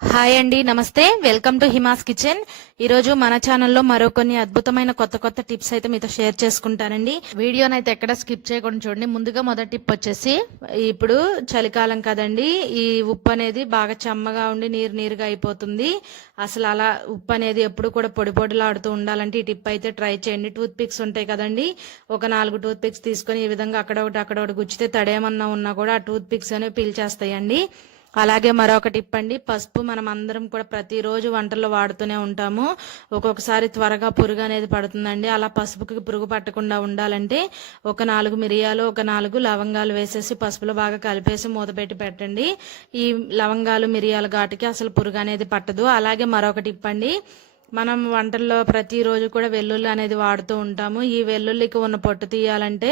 Hi అండి నమస్తే. Welcome to Hima's kitchen. ఈరోజు మన ఛానల్లో మరో కొన్ని అద్భుతమైన కొత్త కొత్త టిప్స్ అయితే మీతో షేర్ చేసుకుంటానండి. వీడియోని అయితే ఎక్కడ స్కిప్ చేయకుండా చూడండి. ముందుగా మొదటి టిప్ వచ్చేసి ఇప్పుడు చలికాలం కదండి. ఈ ఉప్పు అనేది బాగా చెమ్మగా ఉండి నీరు నీరుగా అయిపోతుంది. అసలు అలా ఉప్పు అనేది ఎప్పుడు కూడా పొడి పొడిలాడుతూ ఉండాలంటే ఈ టిప్ అయితే ట్రై చేయండి. టూత్ పిక్స్ ఉంటాయి కదండి. ఒక నాలుగు టూత్ పిక్స్ తీసుకొని ఈ విధంగా అక్కడ ఒకటి అక్కడ ఒకటి గుచ్చితే తడేమన్నా ఉన్నా కూడా ఆ టూత్ పిక్స్ అనేవి పీల్చేస్తాయండి. అలాగే మరొక టిప్ అండి పసుపు మనం అందరం కూడా ప్రతిరోజు వంటల్లో వాడుతూనే ఉంటాము. ఒక్కొక్కసారి త్వరగా పురుగు అనేది పడుతుందండి. అలా పసుపుకి పురుగు పట్టకుండా ఉండాలంటే ఒక నాలుగు మిరియాలు ఒక నాలుగు లవంగాలు వేసేసి పసుపులో బాగా కలిపేసి మూత పెట్టి పెట్టండి. ఈ లవంగాలు మిరియాల ఘాటుకి అసలు పురుగు అనేది పట్టదు. అలాగే మరొక టిప్ అండి మనం వంటల్లో ప్రతిరోజు కూడా వెల్లుల్లి అనేది వాడుతూ ఉంటాము. ఈ వెల్లుల్లికి ఉన్న పొట్టు తీయాలంటే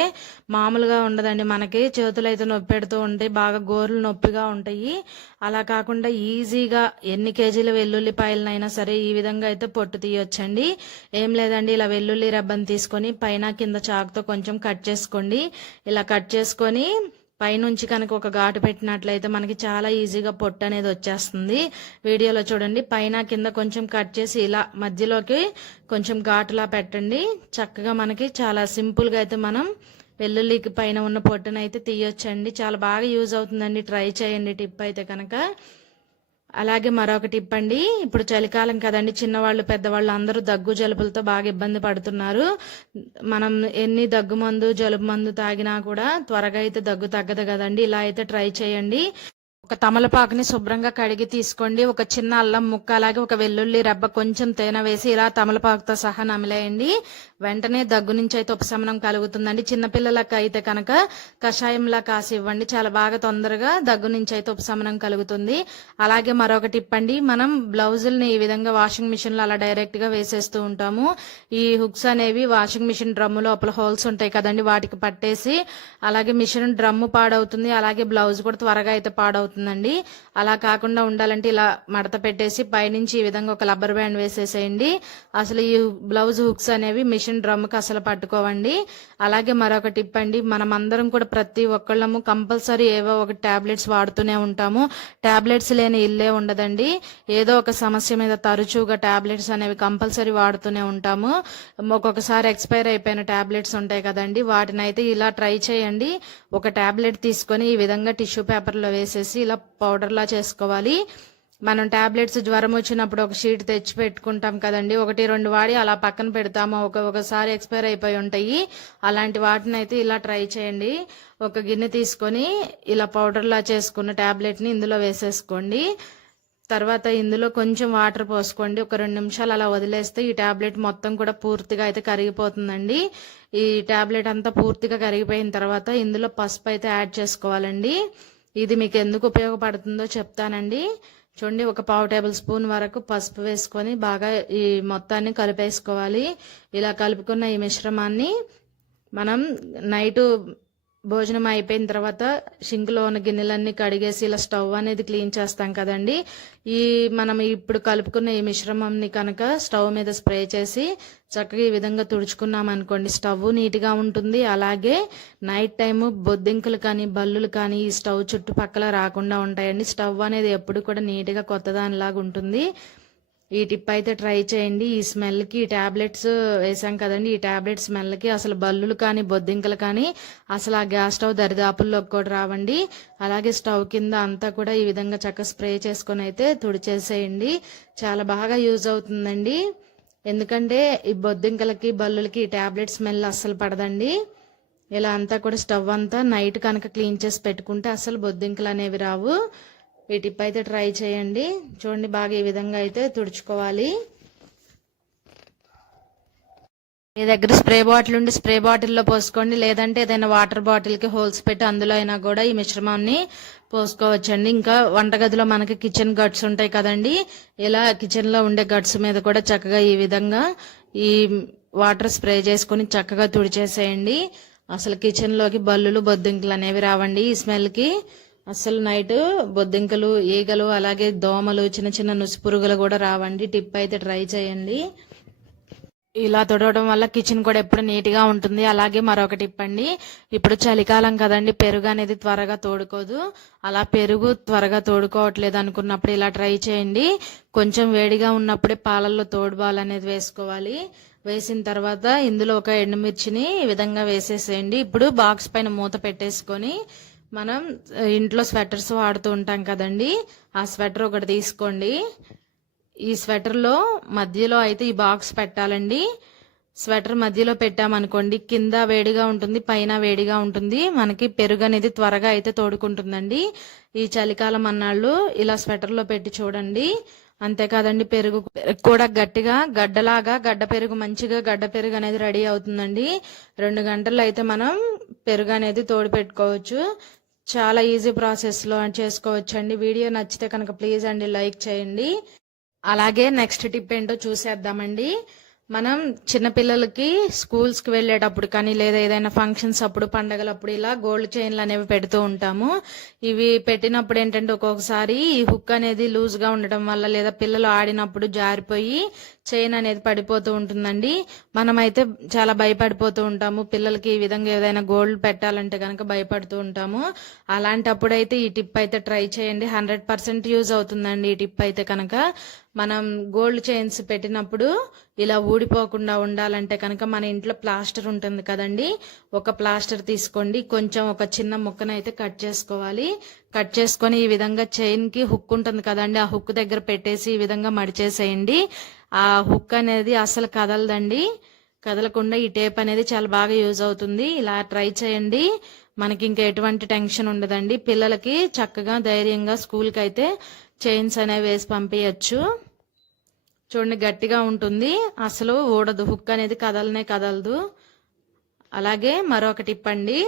మామూలుగా ఉండదండి. మనకి చేతులు అయితే నొప్పి పెడుతూ ఉంటాయి. బాగా గోర్లు నొప్పిగా ఉంటాయి. అలా కాకుండా ఈజీగా ఎన్ని కేజీల వెల్లుల్లిపాయలనైనా సరే ఈ విధంగా అయితే పొట్టు తీయొచ్చండి. ఏం లేదండి. ఇలా వెల్లుల్లి రబ్బని తీసుకొని పైన కింద చాకుతో కొంచెం కట్ చేసుకోండి. ఇలా కట్ చేసుకొని పైనుంచి కనుక ఒక ఘాటు పెట్టినట్లయితే మనకి చాలా ఈజీగా పొట్టు అనేది వచ్చేస్తుంది. వీడియోలో చూడండి. పైన కింద కొంచెం కట్ చేసి ఇలా మధ్యలోకి కొంచెం ఘాటులా పెట్టండి. చక్కగా మనకి చాలా సింపుల్గా అయితే మనం వెల్లుల్లికి పైన ఉన్న పొట్టునైతే తీయొచ్చండి. చాలా బాగా యూజ్ అవుతుందండి. ట్రై చేయండి. టిప్ అయితే కనుక. అలాగే మరొకటి టిప్ ఇప్పుడు చలికాలం కదండి చిన్నవాళ్ళు పెద్దవాళ్ళు అందరూ దగ్గు జలుబులతో బాగా ఇబ్బంది పడుతున్నారు. మనం ఎన్ని దగ్గు మందు జలుబు మందు తాగినా కూడా త్వరగా అయితే దగ్గు తగ్గదు కదండి. ఇలా అయితే ట్రై చేయండి. ఒక తమలపాకుని శుభ్రంగా కడిగి తీసుకోండి. ఒక చిన్న అల్లం ముక్క అలాగే ఒక వెల్లుల్లి రబ్బ కొంచెం తేనె వేసి ఇలా తమలపాకుతో సహా నమిలేయండి. వెంటనే దగ్గు నుంచి అయితే ఉపశమనం కలుగుతుందండి. చిన్నపిల్లలకు అయితే కనుక కషాయంలా కాసి ఇవ్వండి చాలా బాగా తొందరగా దగ్గు నుంచి అయితే ఉపశమనం కలుగుతుంది. అలాగే మరొక టిప్ అండి మనం బ్లౌజుల్ని ఈ విధంగా వాషింగ్ మిషన్లో అలా డైరెక్ట్గా వేసేస్తూ ఉంటాము. ఈ హుక్స్ అనేవి వాషింగ్ మిషన్ డ్రమ్ము లోపల హోల్స్ ఉంటాయి కదండి వాటికి పట్టేసి అలాగే మిషన్ డ్రమ్ము పాడవుతుంది. అలాగే బ్లౌజ్ కూడా త్వరగా అయితే పాడవుతుందండి. అలా కాకుండా ఉండాలంటే ఇలా మడత పెట్టేసి పైనుంచి ఈ విధంగా ఒక రబ్బర్ బ్యాండ్ వేసేసేయండి. అసలు ఈ బ్లౌజ్ హుక్స్ అనేవి మిషన్ డ్రమ్కి అసలు పట్టుకోవండి. అలాగే మరొక టిప్ అండి మనం అందరం కూడా ప్రతి ఒక్కళ్ళము కంపల్సరీ ఏవో ఒక టాబ్లెట్స్ వాడుతూనే ఉంటాము. టాబ్లెట్స్ లేని ఇల్లే ఉండదండి. ఏదో ఒక సమస్య మీద తరచుగా ట్యాబ్లెట్స్ అనేవి కంపల్సరీ వాడుతూనే ఉంటాము. ఒక్కొక్కసారి ఎక్స్పైర్ అయిపోయిన టాబ్లెట్స్ ఉంటాయి కదండి వాటిని అయితే ఇలా ట్రై చేయండి. ఒక టాబ్లెట్ తీసుకొని ఈ విధంగా టిష్యూ పేపర్లో వేసేసి ఇలా పౌడర్లా చేసుకోవాలి. మనం టాబ్లెట్స్ జ్వరం వచ్చినప్పుడు ఒక షీట్ తెచ్చి పెట్టుకుంటాం కదండి. ఒకటి రెండు వాడి అలా పక్కన పెడతాము. ఒక ఒకసారి ఎక్స్పైర్ అయిపోయి ఉంటాయి. అలాంటి వాటిని అయితే ఇలా ట్రై చేయండి. ఒక గిన్నె తీసుకొని ఇలా పౌడర్లా చేసుకున్న టాబ్లెట్ని ఇందులో వేసేసుకోండి. తర్వాత ఇందులో కొంచెం వాటర్ పోసుకోండి. ఒక రెండు నిమిషాలు అలా వదిలేస్తే ఈ టాబ్లెట్ మొత్తం కూడా పూర్తిగా అయితే కరిగిపోతుందండి. ఈ టాబ్లెట్ అంతా పూర్తిగా కరిగిపోయిన తర్వాత ఇందులో పసుపు అయితే యాడ్ చేసుకోవాలండి. ఇది మీకు ఎందుకు ఉపయోగపడుతుందో చెప్తానండి. చూడండి ఒక పావు టేబుల్ స్పూన్ వరకు పసుపు వేసుకొని బాగా ఈ మొత్తాన్ని కలిపేసుకోవాలి. ఇలా కలుపుకున్న ఈ మిశ్రమాన్ని మనం నైటు భోజనం అయిపోయిన తర్వాత సింక్లో ఉన్న గిన్నెలన్నీ కడిగేసి ఇలా స్టవ్ అనేది క్లీన్ చేస్తాం కదండి. ఈ మనం ఇప్పుడు కలుపుకున్న ఈ మిశ్రమంని కనుక స్టవ్ మీద స్ప్రే చేసి చక్కగా ఈ విధంగా తుడుచుకున్నాం అనుకోండి స్టవ్ నీట్గా ఉంటుంది. అలాగే నైట్ టైము బొద్దింకలు కానీ బల్లులు కానీ ఈ స్టవ్ చుట్టుపక్కల రాకుండా ఉంటాయండి. స్టవ్ అనేది ఎప్పుడు కూడా నీట్గా కొత్తదానిలాగా ఉంటుంది. ఈ టిప్ అయితే ట్రై చేయండి. ఈ స్మెల్కి ఈ టాబ్లెట్స్ వేసాం కదండి. ఈ టాబ్లెట్ స్మెల్కి అసలు బల్లులు కానీ బొద్దింకలు కానీ అసలు ఆ గ్యాస్ స్టవ్ దరిదాపుల్లోకి కూడా రావండి. అలాగే స్టవ్ కింద అంతా కూడా ఈ విధంగా చక్కగా స్ప్రే చేసుకొని అయితే తుడిచేసేయండి. చాలా బాగా యూజ్ అవుతుందండి. ఎందుకంటే ఈ బొద్దింకలకి బల్లులకి ఈ టాబ్లెట్ స్మెల్ అస్సలు పడదండి. ఇలా అంతా కూడా స్టవ్ అంతా నైట్ కనుక క్లీన్ చేసి పెట్టుకుంటే అసలు బొద్దింకలు అనేవి రావు. ఈ టిప్ అయితే ట్రై చేయండి. చూడండి బాగా ఈ విధంగా అయితే తుడుచుకోవాలి. మీ దగ్గర స్ప్రే బాటిల్ ఉండి స్ప్రే బాటిల్లో పోసుకోండి. లేదంటే ఏదైనా వాటర్ బాటిల్కి హోల్స్ పెట్టి అందులో అయినా కూడా ఈ మిశ్రమాన్ని పోసుకోవచ్చండి. ఇంకా వంటగదిలో మనకి కిచెన్ గట్స్ ఉంటాయి కదండి. ఇలా కిచెన్లో ఉండే గట్స్ మీద కూడా చక్కగా ఈ విధంగా ఈ వాటర్ స్ప్రే చేసుకొని చక్కగా తుడిచేసేయండి. అసలు కిచెన్లోకి బల్లులు బొద్దింకలు అనేవి రావండి ఈ స్మెల్కి. అసలు నైట్ బొద్దింకలు ఈగలు అలాగే దోమలు చిన్న చిన్న నుసి పురుగులు కూడా రావండి. టిప్ అయితే ట్రై చేయండి. ఇలా తొడవడం వల్ల కిచెన్ కూడా ఎప్పుడు నీట్గా ఉంటుంది. అలాగే మరొక టిప్ అండి. ఇప్పుడు చలికాలం కదండి పెరుగు అనేది త్వరగా తోడుకోదు. అలా పెరుగు త్వరగా తోడుకోవట్లేదు అనుకున్నప్పుడు ఇలా ట్రై చేయండి. కొంచెం వేడిగా ఉన్నప్పుడే పాలల్లో తోడుబాల్ అనేది వేసుకోవాలి. వేసిన తర్వాత ఇందులో ఒక ఎండుమిర్చిని ఈ విధంగా వేసేసేయండి. ఇప్పుడు బాక్స్ పైన మూత పెట్టేసుకొని మనం ఇంట్లో స్వెటర్స్ వాడుతూ ఉంటాం కదండి. ఆ స్వెటర్ ఒకటి తీసుకోండి. ఈ స్వెటర్లో మధ్యలో అయితే ఈ బాక్స్ పెట్టాలండి. స్వెటర్ మధ్యలో పెట్టామనుకోండి కింద వేడిగా ఉంటుంది పైన వేడిగా ఉంటుంది. మనకి పెరుగు అనేది త్వరగా అయితే తోడుకుంటుందండి. ఈ చలికాలం అన్నాళ్ళు ఇలా స్వెటర్లో పెట్టి చూడండి. అంతేకాదండి పెరుగు కూడా గట్టిగా గడ్డలాగా గడ్డ పెరుగు మంచిగా గడ్డ పెరుగు అనేది రెడీ అవుతుందండి. రెండు గంటల్లో అయితే మనం పెరుగు అనేది తోడు పెట్టుకోవచ్చు. చాలా ఈజీ ప్రాసెస్లో చేసుకోవచ్చు అండి వీడియో నచ్చితే కనుక ప్లీజ్ అండి లైక్ చేయండి. అలాగే నెక్స్ట్ టిప్ ఏంటో చూసేద్దామండి. మనం చిన్నపిల్లలకి స్కూల్స్కి వెళ్ళేటప్పుడు కానీ లేదా ఏదైనా ఫంక్షన్స్ అప్పుడు పండగలప్పుడు ఇలా గోల్డ్ చైన్లు అనేవి పెడుతూ ఉంటాము. ఇవి పెట్టినప్పుడు ఏంటంటే ఒక్కొక్కసారి ఈ హుక్ అనేది లూజ్గా ఉండటం వల్ల లేదా పిల్లలు ఆడినప్పుడు జారిపోయి చైన్ అనేది పడిపోతూ ఉంటుందండి. మనమైతే చాలా భయపడిపోతూ ఉంటాము. పిల్లలకి ఈ విధంగా ఏదైనా గోల్డ్ పెట్టాలంటే కనుక భయపడుతూ ఉంటాము. అలాంటప్పుడు అయితే ఈ టిప్ అయితే ట్రై చేయండి. హండ్రెడ్ పర్సెంట్ యూజ్ అవుతుందండి ఈ టిప్ అయితే కనుక. మనం గోల్డ్ చైన్స్ పెట్టినప్పుడు ఇలా ఊడిపోకుండా ఉండాలంటే కనుక మన ఇంట్లో ప్లాస్టర్ ఉంటుంది కదండి. ఒక ప్లాస్టర్ తీసుకోండి. కొంచెం ఒక చిన్న ముక్కనైతే కట్ చేసుకోవాలి. కట్ చేసుకొని ఈ విధంగా చైన్కి హుక్ ఉంటుంది కదండి. ఆ హుక్ దగ్గర పెట్టేసి ఈ విధంగా మడిచేసేయండి. ఆ హుక్ అనేది అసలు కదలదండి. కదలకుండా ఈ టేప్ అనేది చాలా బాగా యూజ్ అవుతుంది. ఇలా ట్రై చేయండి. మనకి ఇంకా ఎటువంటి టెన్షన్ ఉండదండి. పిల్లలకి చక్కగా ధైర్యంగా స్కూల్కి అయితే చైన్స్ అనేవి వేసి పంపించచ్చు చూడండి గట్టిగా ఉంటుంది. అసలు ఊడదు. హుక్ అనేది కదలనే కదలదు. అలాగే మరొక టిప్ అండి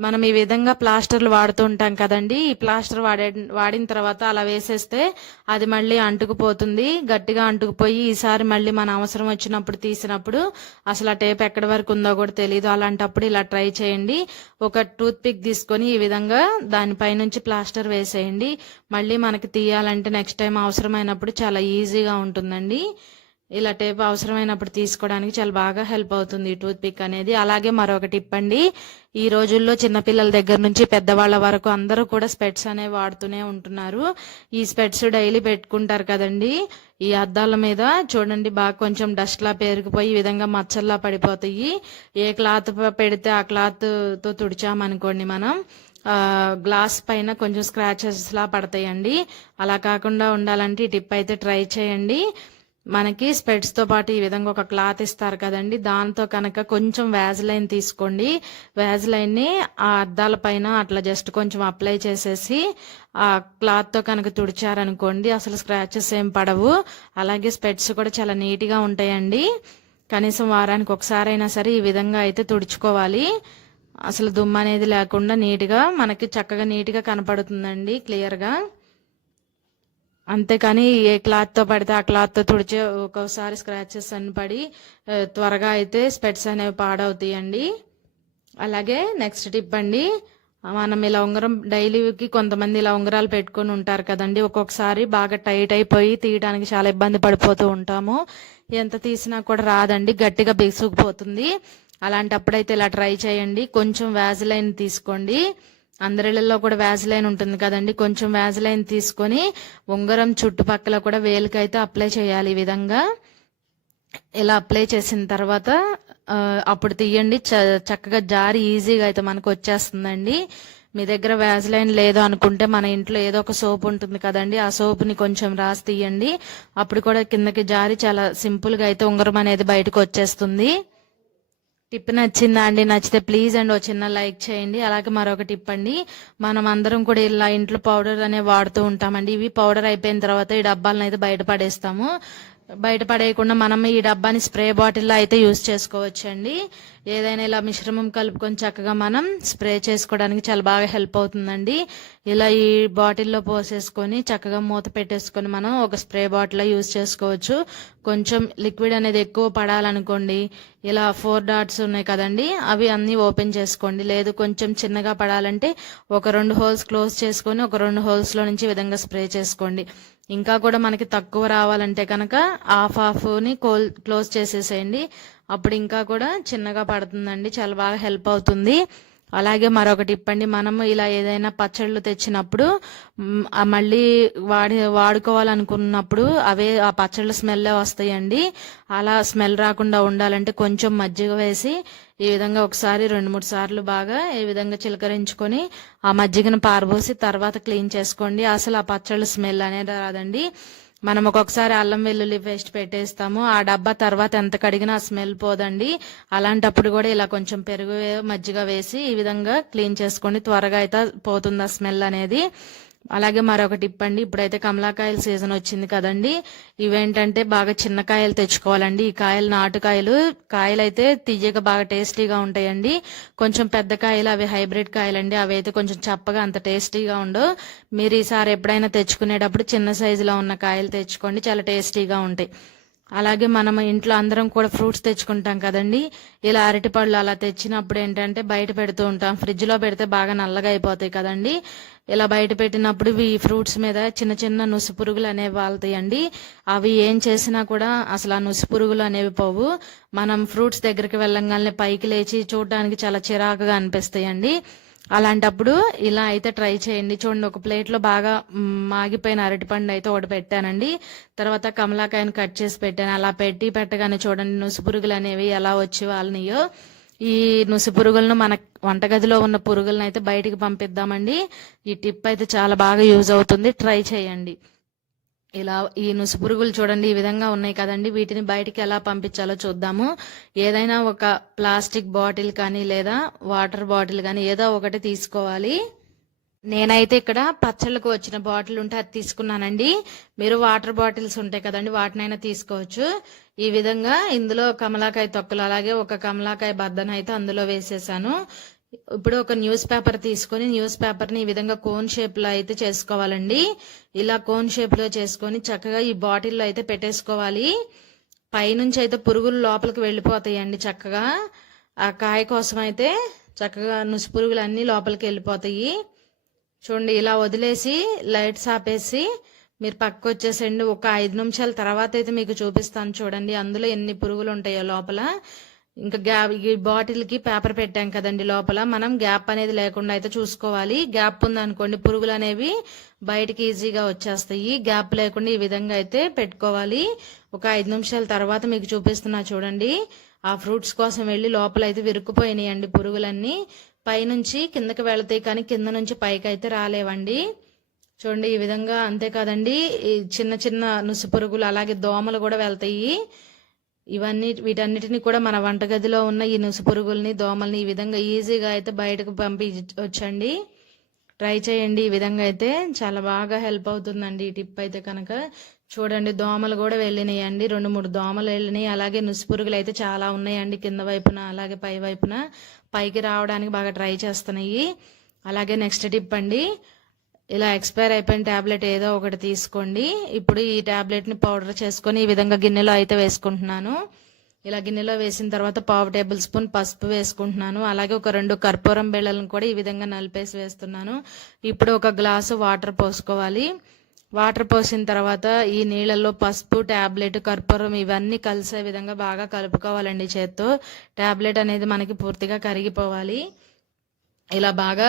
మనం ఈ విధంగా ప్లాస్టర్లు వాడుతూ ఉంటాం కదండి. ఈ ప్లాస్టర్ వాడే వాడిన తర్వాత అలా వేసేస్తే అది మళ్ళీ అంటుకుపోతుంది. గట్టిగా అంటుకుపోయి ఈసారి మళ్ళీ మన అవసరం వచ్చినప్పుడు తీసినప్పుడు అసలు ఆ టేప్ ఎక్కడి వరకు ఉందో కూడా తెలియదు అలాంటప్పుడు ఇలా ట్రై చేయండి. ఒక టూత్ పిక్ తీసుకొని ఈ విధంగా దానిపై నుంచి ప్లాస్టర్ వేసేయండి. మళ్ళీ మనకి తీయాలంటే నెక్స్ట్ టైం అవసరమైనప్పుడు చాలా ఈజీగా ఉంటుందండి. ఇలా టేప్ అవసరమైనప్పుడు తీసుకోవడానికి చాలా బాగా హెల్ప్ అవుతుంది టూత్ పిక్ అనేది. అలాగే మరొక టిప్ అండి ఈ రోజుల్లో చిన్నపిల్లల దగ్గర నుంచి పెద్దవాళ్ళ వరకు అందరూ కూడా స్పెట్స్ అనేవి వాడుతూనే ఉంటున్నారు. ఈ స్పెట్స్ డైలీ పెట్టుకుంటారు కదండి. ఈ అద్దాల మీద చూడండి బాగా కొంచెం డస్ట్ లా పేరుకుపోయి ఈ విధంగా మచ్చల్లా పడిపోతాయి. ఏ క్లాత్ పెడితే ఆ క్లాత్తో తుడిచామనుకోండి మనం గ్లాస్ పైన కొంచెం స్క్రాచెస్ లా పడతాయండి. అలా కాకుండా ఉండాలంటే ఈ టిప్ అయితే ట్రై చేయండి. మనకి స్పెడ్స్తో పాటు ఈ విధంగా ఒక క్లాత్ ఇస్తారు కదండి. దాంతో కనుక కొంచెం వ్యాజ్లైన్ తీసుకోండి. వ్యాజ్లైన్ని ఆ అద్దాల పైన అట్లా జస్ట్ కొంచెం అప్లై చేసేసి ఆ క్లాత్తో కనుక తుడిచారనుకోండి అసలు స్క్రాచెస్ ఏం పడవు. అలాగే స్పెడ్స్ కూడా చాలా నీట్గా ఉంటాయండి. కనీసం వారానికి ఒకసారి అయినా సరే ఈ విధంగా అయితే తుడుచుకోవాలి. అసలు దుమ్ము అనేది లేకుండా నీట్గా మనకి చక్కగా నీట్గా కనపడుతుందండి క్లియర్గా. అంతేకాని ఏ క్లాత్తో పడితే ఆ క్లాత్తో తుడిచే ఒక్కోసారి స్క్రాచెస్ అని పడి త్వరగా అయితే స్పెట్స్ అనేవి పాడవుతాయండి. అలాగే నెక్స్ట్ టిప్ అండి మనం ఇలా ఉంగరం డైలీకి కొంతమంది ఇలా ఉంగరాలు పెట్టుకొని ఉంటారు కదండి ఒక్కొక్కసారి బాగా టైట్ అయిపోయి తీయడానికి చాలా ఇబ్బంది పడిపోతూ ఉంటాము. ఎంత తీసినా కూడా రాదండి గట్టిగా బిగుసుకుపోతుంది. అలాంటప్పుడైతే ఇలా ట్రై చేయండి కొంచెం వ్యాజిలైన్ తీసుకోండి. అందరిళ్ళల్లో కూడా వ్యాజిలైన్ ఉంటుంది కదండి. కొంచెం వ్యాజిలైన్ తీసుకొని ఉంగరం చుట్టుపక్కల కూడా వేలికైతే అప్లై చేయాలి ఈ విధంగా. ఇలా అప్లై చేసిన తర్వాత అప్పుడు తీయండి. చ- చక్కగా జారి ఈజీగా అయితే మనకు వచ్చేస్తుందండి. మీ దగ్గర వ్యాజ్లైన్ లేదు అనుకుంటే మన ఇంట్లో ఏదో ఒక సోప్ ఉంటుంది కదండి. ఆ సోప్ని కొంచెం రాసి తీయండి. అప్పుడు కూడా కిందకి జారి చాలా సింపుల్గా అయితే ఉంగరం అనేది బయటకు వచ్చేస్తుంది. టిప్ నచ్చిందా అండి? నచ్చితే ప్లీజ్ అండి ఒక చిన్న లైక్ చేయండి. అలాగే మరొక టిప్ అండి. మనం అందరం కూడా ఇలా ఇంట్లో పౌడర్ అనే వాడుతూ ఉంటామండి. ఇవి పౌడర్ అయిపోయిన తర్వాత ఈ డబ్బాలను అయితే బయట పడేస్తాము. బయట పడేయకుండా మనం ఈ డబ్బాని స్ప్రే బాటిల్లో అయితే యూజ్ చేసుకోవచ్చు అండి ఏదైనా ఇలా మిశ్రమం కలుపుకొని చక్కగా మనం స్ప్రే చేసుకోవడానికి చాలా బాగా హెల్ప్ అవుతుందండి. ఇలా ఈ బాటిల్లో పోసేసుకొని చక్కగా మూత పెట్టేసుకొని మనం ఒక స్ప్రే బాటిల్ యూజ్ చేసుకోవచ్చు. కొంచెం లిక్విడ్ అనేది ఎక్కువ పడాలనుకోండి ఇలా ఫోర్ డాట్స్ ఉన్నాయి కదండి అవి అన్నీ ఓపెన్ చేసుకోండి. లేదు కొంచెం చిన్నగా పడాలంటే ఒక రెండు హోల్స్ క్లోజ్ చేసుకొని ఒక రెండు హోల్స్లో నుంచి విధంగా స్ప్రే చేసుకోండి. ఇంకా కూడా మనకి తక్కువ రావాలంటే కనుక హాఫ్ హాఫ్ని కోల్ క్లోజ్ చేసేసేయండి. అప్పుడు ఇంకా కూడా చిన్నగా పడుతుందండి. చాలా బాగా హెల్ప్ అవుతుంది. అలాగే మరొకటి ఇప్పండి మనము ఇలా ఏదైనా పచ్చళ్ళు తెచ్చినప్పుడు మళ్ళీ వాడి వాడుకోవాలనుకున్నప్పుడు అవే ఆ పచ్చళ్ళ స్మెల్ వస్తాయండి. అలా స్మెల్ రాకుండా ఉండాలంటే కొంచెం మజ్జిగ వేసి ఈ విధంగా ఒకసారి రెండు మూడు సార్లు బాగా ఈ విధంగా చిలకరించుకొని ఆ మజ్జిగను పారబోసి తర్వాత క్లీన్ చేసుకోండి. అసలు ఆ పచ్చళ్ళ స్మెల్ అనేది రాదండి. మనం ఒక్కొక్కసారి అల్లం వెల్లుల్లి పేస్ట్ పెట్టేస్తాము. ఆ డబ్బా తర్వాత ఎంత కడిగినా ఆ స్మెల్ పోదండి. అలాంటప్పుడు కూడా ఇలా కొంచెం పెరుగు మజ్జిగ వేసి ఈ విధంగా క్లీన్ చేసుకోండి త్వరగా అయితే పోతుంది ఆ స్మెల్ అనేది. అలాగే మరొక టిప్ అండి ఇప్పుడైతే కమలాకాయల సీజన్ వచ్చింది కదండి. ఇవేంటంటే బాగా చిన్న కాయలు తెచ్చుకోవాలండి. ఈ కాయలు నాటుకాయలు కాయలు అయితే తీయగా బాగా టేస్టీగా ఉంటాయండి. కొంచెం పెద్ద కాయలు అవి హైబ్రిడ్ కాయలండి. అవి అయితే కొంచెం చప్పగా అంత టేస్టీగా ఉండవు. మీరు ఈసారి ఎప్పుడైనా తెచ్చుకునేటప్పుడు చిన్న సైజులో ఉన్న కాయలు తెచ్చుకోండి. చాలా టేస్టీగా ఉంటాయి. అలాగే మనం ఇంట్లో అందరం కూడా ఫ్రూట్స్ తెచ్చుకుంటాం కదండి. ఇలా అరటిపళ్ళు అలా తెచ్చినప్పుడు ఏంటంటే బయట పెడుతూ ఉంటాం. ఫ్రిడ్జ్లో పెడితే బాగా నల్లగా అయిపోతాయి కదండి. ఇలా బయట పెట్టినప్పుడు ఈ ఫ్రూట్స్ మీద చిన్న చిన్న నుసి పురుగులు అనేవి వాళ్తాయండి. అవి ఏం చేసినా కూడా అసలు ఆ నుసి పురుగులు అనేవి పోవు. మనం ఫ్రూట్స్ దగ్గరికి వెళ్ళంగానే పైకి లేచి చూడడానికి చాలా చిరాకుగా అనిపిస్తాయండి. అలాంటప్పుడు ఇలా అయితే ట్రై చేయండి. చూడండి ఒక ప్లేట్లో బాగా మాగిపోయిన అరటిపండు అయితే ఒకటి పెట్టానండి. తర్వాత కమలాకాయను కట్ చేసి పెట్టాను. అలా పెట్టి పెట్టగానే చూడండి నుసు పురుగులు అనేవి ఎలా వచ్చి వాళ్ళనియో. ఈ నుసి పురుగులను మన వంటగదిలో ఉన్న పురుగులను అయితే బయటికి పంపిద్దామండి. ఈ టిప్ అయితే చాలా బాగా యూజ్ అవుతుంది. ట్రై చేయండి. ఇలా ఈ నుసుపురుగులు చూడండి ఈ విధంగా ఉన్నాయి కదండి. వీటిని బయటికి ఎలా పంపించాలో చూద్దాము. ఏదైనా ఒక ప్లాస్టిక్ బాటిల్ కానీ లేదా వాటర్ బాటిల్ కానీ ఏదో ఒకటి తీసుకోవాలి. నేనైతే ఇక్కడ పచ్చళ్ళకు వచ్చిన బాటిల్ ఉంటే అది తీసుకున్నానండి. మీరు వాటర్ బాటిల్స్ ఉంటాయి కదండి వాటినైనా తీసుకోవచ్చు. ఈ విధంగా ఇందులో కమలాకాయ తొక్కలు అలాగే ఒక కమలాకాయ బద్దనైతే అయితే అందులో వేసేసాను. ఇప్పుడు ఒక న్యూస్ పేపర్ తీసుకొని న్యూస్ పేపర్ని ఈ విధంగా కోన్ షేప్లో అయితే చేసుకోవాలండి. ఇలా కోన్ షేప్లో చేసుకొని చక్కగా ఈ బాటిల్లో అయితే పెట్టేసుకోవాలి. పైనుంచి అయితే పురుగులు లోపలికి వెళ్ళిపోతాయండి చక్కగా. ఆ కాయ కోసం అయితే చక్కగా నుసి పురుగులు అన్నీ లోపలికి వెళ్ళిపోతాయి. చూడండి ఇలా వదిలేసి లైట్స్ ఆపేసి మీరు పక్క వచ్చేసండి ఒక ఐదు నిమిషాల తర్వాత అయితే మీకు చూపిస్తాను చూడండి అందులో ఎన్ని పురుగులు ఉంటాయో లోపల. ఇంకా గ్యాప్ ఈ బాటిల్కి పేపర్ పెట్టాం కదండి లోపల. మనం గ్యాప్ అనేది లేకుండా అయితే చూసుకోవాలి. గ్యాప్ ఉందనుకోండి పురుగులు అనేవి బయటికి ఈజీగా వచ్చేస్తాయి. గ్యాప్ లేకుండా ఈ విధంగా అయితే పెట్టుకోవాలి. ఒక ఐదు నిమిషాల తర్వాత మీకు చూపిస్తున్నా చూడండి. ఆ ఫ్రూట్స్ కోసం వెళ్ళి లోపల అయితే విరుక్కుపోయినాయండి పురుగులన్నీ. పైనుంచి కిందకి వెళతాయి కానీ కింద నుంచి పైకి అయితే రాలేవండి. చూడండి ఈ విధంగా అంతేకాదండి ఈ చిన్న చిన్న నుసి పురుగులు అలాగే దోమలు కూడా వెళ్తాయి. ఇవన్నీ వీటన్నిటిని కూడా మన వంటగదిలో ఉన్న ఈ నుసు పురుగుల్ని దోమల్ని ఈ విధంగా ఈజీగా అయితే బయటకు పంపించండి ట్రై చేయండి. ఈ విధంగా అయితే చాలా బాగా హెల్ప్ అవుతుందండి ఈ టిప్ అయితే కనుక. చూడండి దోమలు కూడా వెళ్ళినాయండి. రెండు మూడు దోమలు వెళ్ళినాయి. అలాగే నుసు పురుగులు అయితే చాలా ఉన్నాయండి కింద వైపున అలాగే పై వైపున. పైకి రావడానికి బాగా ట్రై చేస్తున్నాయి. అలాగే నెక్స్ట్ టిప్ అండి ఇలా ఎక్స్పైర్ అయిపోయిన టాబ్లెట్ ఏదో ఒకటి తీసుకోండి. ఇప్పుడు ఈ ట్యాబ్లెట్ని పౌడర్ చేసుకొని ఈ విధంగా గిన్నెలో అయితే వేసుకుంటున్నాను. ఇలా గిన్నెలో వేసిన తర్వాత పావు టేబుల్ స్పూన్ పసుపు వేసుకుంటున్నాను. అలాగే ఒక రెండు కర్పూరం బిళ్ళలను కూడా ఈ విధంగా నలిపేసి వేస్తున్నాను. ఇప్పుడు ఒక గ్లాసు వాటర్ పోసుకోవాలి. వాటర్ పోసిన తర్వాత ఈ నీళ్ళల్లో పసుపు టాబ్లెట్ కర్పూరం ఇవన్నీ కలిసే విధంగా బాగా కలుపుకోవాలండి చేత్తో. టాబ్లెట్ అనేది మనకి పూర్తిగా కరిగిపోవాలి. ఇలా బాగా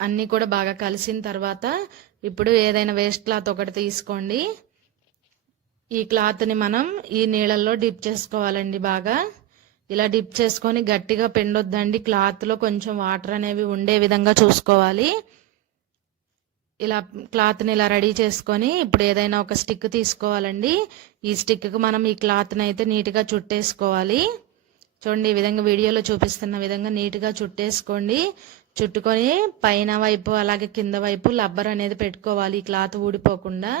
అన్నీ కూడా బాగా కలిసిన తర్వాత ఇప్పుడు ఏదైనా వేస్ట్ క్లాత్ ఒకటి తీసుకోండి. ఈ క్లాత్ని మనం ఈ నీళ్ళల్లో డిప్ చేసుకోవాలండి బాగా. ఇలా డిప్ చేసుకొని గట్టిగా పిండొద్దండి. క్లాత్లో కొంచెం వాటర్ అనేవి ఉండే విధంగా చూసుకోవాలి. ఇలా క్లాత్ని ఇలా రెడీ చేసుకొని ఇప్పుడు ఏదైనా ఒక స్టిక్ తీసుకోవాలండి. ఈ స్టిక్కి మనం ఈ క్లాత్ని అయితే నీట్గా చుట్టేసుకోవాలి. చూడండి ఈ విధంగా వీడియోలో చూపిస్తున్న విధంగా నీట్గా చుట్టేసుకోండి. చుట్టుకొని పైన వైపు అలాగే కింద వైపు లబ్బర్ అనేది పెట్టుకోవాలి. ఈ క్లాత్ ఊడిపోకుండా.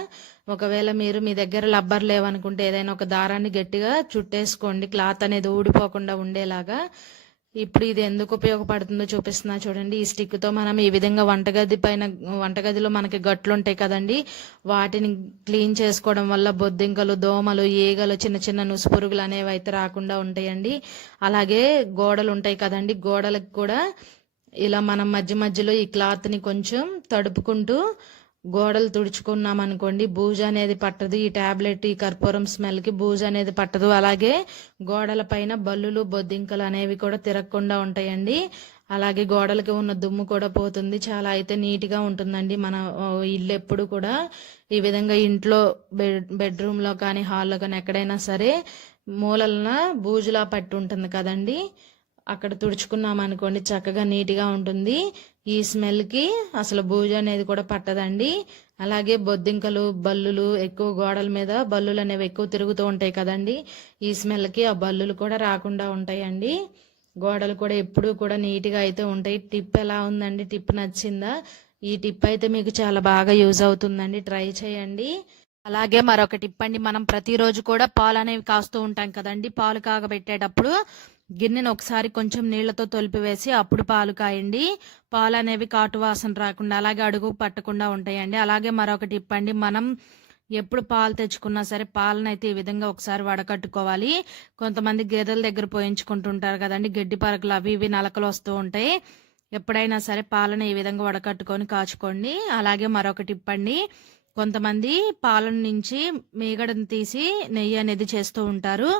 ఒకవేళ మీరు మీ దగ్గర లబ్బర్ లేవనుకుంటే ఏదైనా ఒక దారాన్ని గట్టిగా చుట్టేసుకోండి. క్లాత్ అనేది ఊడిపోకుండా ఉండేలాగా. ఇప్పుడు ఇది ఎందుకు ఉపయోగపడుతుందో చూపిస్తున్నా చూడండి. ఈ స్టిక్తో మనం ఈ విధంగా వంటగది పైన వంటగదిలో మనకి గట్లు ఉంటాయి కదండి వాటిని క్లీన్ చేసుకోవడం వల్ల బొద్దింకలు దోమలు ఈగలు చిన్న చిన్న నుసు పురుగులు అనేవి అయితే రాకుండా ఉంటాయండి. అలాగే గోడలు ఉంటాయి కదండి గోడలకు కూడా ఇలా మనం మధ్య మధ్యలో ఈ క్లాత్ని కొంచెం తడుపుకుంటూ గోడలు తుడుచుకున్నాం అనుకోండి బూజు అనేది పట్టదు. ఈ టాబ్లెట్ ఈ కర్పూరం స్మెల్కి బూజు అనేది పట్టదు. అలాగే గోడల పైన బల్లులు బొద్దింకలు అనేవి కూడా తిరగకుండా ఉంటాయండి. అలాగే గోడలకి ఉన్న దుమ్ము కూడా పోతుంది. చాలా అయితే నీట్గా ఉంటుందండి. మన ఇల్లు ఎప్పుడు కూడా ఈ విధంగా ఇంట్లో బెడ్ బెడ్రూమ్లో కానీ హాల్లో కానీ ఎక్కడైనా సరే మూలలన బూజులా పట్టి ఉంటుంది కదండి. అక్కడ తుడుచుకున్నాం అనుకోండి చక్కగా నీట్గా ఉంటుంది. ఈ స్మెల్కి అసలు బూజు అనేది కూడా పట్టదండి. అలాగే బొద్దింకలు బల్లులు ఎక్కువ గోడల మీద బల్లులు అనేవి ఎక్కువ తిరుగుతూ ఉంటాయి కదండి. ఈ స్మెల్కి ఆ బల్లులు కూడా రాకుండా ఉంటాయండి. గోడలు కూడా ఎప్పుడూ కూడా నీట్గా అయితే ఉంటాయి. టిప్ ఎలా ఉందండి? టిప్ నచ్చిందా? ఈ టిప్ అయితే మీకు చాలా బాగా యూజ్ అవుతుందండి. ట్రై చేయండి. అలాగే మరొక టిప్ అండి. మనం ప్రతిరోజు కూడా పాలు అనేవి కాస్తూ ఉంటాం కదండి. పాలు కాగబెట్టేటప్పుడు గిన్నెను ఒకసారి కొంచెం నీళ్ళతో తొలిపివేసి అప్పుడు పాలు కాయండి. పాలు అనేవి కాటు వాసన రాకుండా అలాగే అడుగు పట్టకుండా ఉంటాయండి. అలాగే మరొకటి ఇప్పండి. మనం ఎప్పుడు పాలు తెచ్చుకున్నా సరే పాలను అయితే ఈ విధంగా ఒకసారి వడకట్టుకోవాలి. కొంతమంది గేదెల దగ్గర పోయించుకుంటుంటారు కదండి. గడ్డి పరకలు అవి ఇవి నలకలు వస్తూ ఉంటాయి. ఎప్పుడైనా సరే పాలను ఈ విధంగా వడకట్టుకొని కాచుకోండి. అలాగే మరొకటి ఇప్పండి. కొంతమంది పాలన నుంచి మీగడను తీసి నెయ్యి అనేది చేస్తూ ఉంటారు.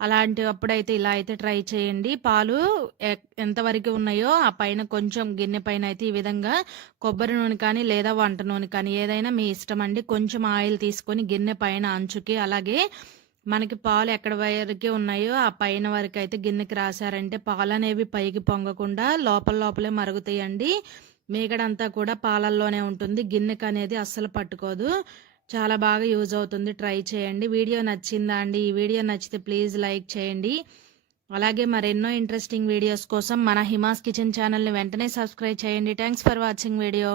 అలాంటి అప్పుడైతే ఇలా అయితే ట్రై చేయండి. పాలు ఎ- ఎంతవరకు ఉన్నాయో ఆ పైన కొంచెం గిన్నె పైన అయితే ఈ విధంగా కొబ్బరి నూనె కానీ లేదా వంట నూనె కానీ ఏదైనా మీ ఇష్టం అండి కొంచెం ఆయిల్ తీసుకొని గిన్నె పైన అంచుకి అలాగే మనకి పాలు ఎక్కడ వరకు ఉన్నాయో ఆ పైన వరకు అయితే గిన్నెకి రాశారంటే పాలు అనేవి పైకి పొంగకుండా లోపల లోపలే మరుగుతాయండి. మీగడంతా కూడా పాలల్లోనే ఉంటుంది. గిన్నెకు అనేది అస్సలు పట్టుకోదు. చాలా బాగా యూజ్ అవుతుంది. ట్రై చేయండి. వీడియో నచ్చిందా అండి? ఈ వీడియో నచ్చితే ప్లీజ్ లైక్ చేయండి. అలాగే మరెన్నో ఇంట్రెస్టింగ్ వీడియోస్ కోసం మన హిమాస్ కిచెన్ ఛానల్ని వెంటనే సబ్స్క్రైబ్ చేయండి. Thanks for watching video.